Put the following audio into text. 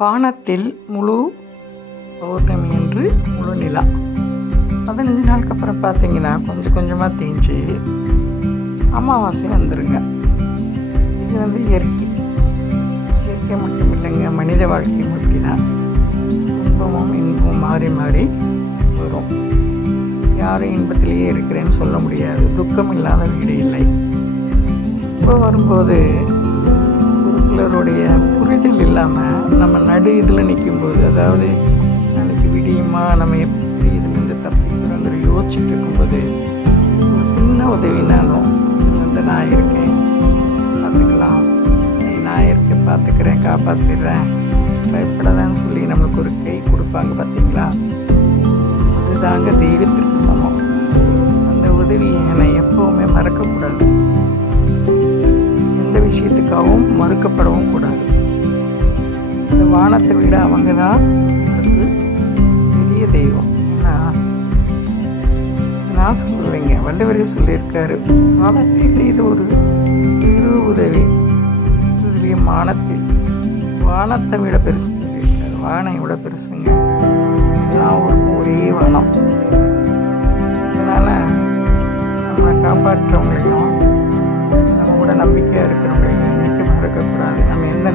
வானத்தில் முழு பௌர்ணமி என்று முழு நிலா. 15 நாளுக்கு அப்புறம் பார்த்தீங்கன்னா கொஞ்சம் கொஞ்சமாக தேஞ்சு அமாவாசை வந்துருங்க. இது இயற்கை மட்டும் இல்லைங்க, மனித வாழ்க்கையும் அப்படிதான். துன்பமும் இன்பமும் மாறி மாறி வரும். யாரும் இன்பத்திலேயே இருக்கிறேன்னு சொல்ல முடியாது. துக்கம் இல்லாத வீடு இல்லை. இப்போ வரும்போது ஒரு சிலருடைய புரிதல் இல்லாமல் நம்ம நடு இதில் நிற்கும்போது, அதாவது நாளைக்கு விடியுமா, நம்ம எப்படி இதுலேருந்து தப்பிக்கிறோங்கிற யோசிச்சுட்டு இருக்கும்போது ஒரு சின்ன உதவினாலும் நான் இருக்கேன், பார்த்துக்கலாம், நான் இருக்க பார்த்துக்கிறேன், காப்பாற்றிடுறேன், பயப்படாதான்னு சொல்லி நம்மளுக்கு ஒரு கை கொடுப்பாங்க பார்த்தீங்களா, அதுதாங்க தெய்வத்திற்கு சமம். அந்த உதவியை என்னை எப்போவுமே மறக்கக்கூடாது. எந்த விஷயத்துக்காகவும் மறுக்கப்படவும் கூடாது. இந்த வானத்தை விட அவங்க தான் பெரிய தெய்வம். ஏன்னா நான் சொல்லுவேங்க, வள்ளுவரே சொல்லியிருக்காரு, வானத்தை செய்த ஒரு சிறு உதவி வானத்தை விட பெருசு சொல்லியிருக்காரு. வானை விட பெருசுங்க. எல்லாம் ஒரே வானம். அதனால நம்மளை காப்பாற்றுறவங்களையும் நம்ம கூட நம்பிக்கையாக இருக்கிறவங்களையும் நினைக்க மறக்கக்கூடாது. நம்ம எந்த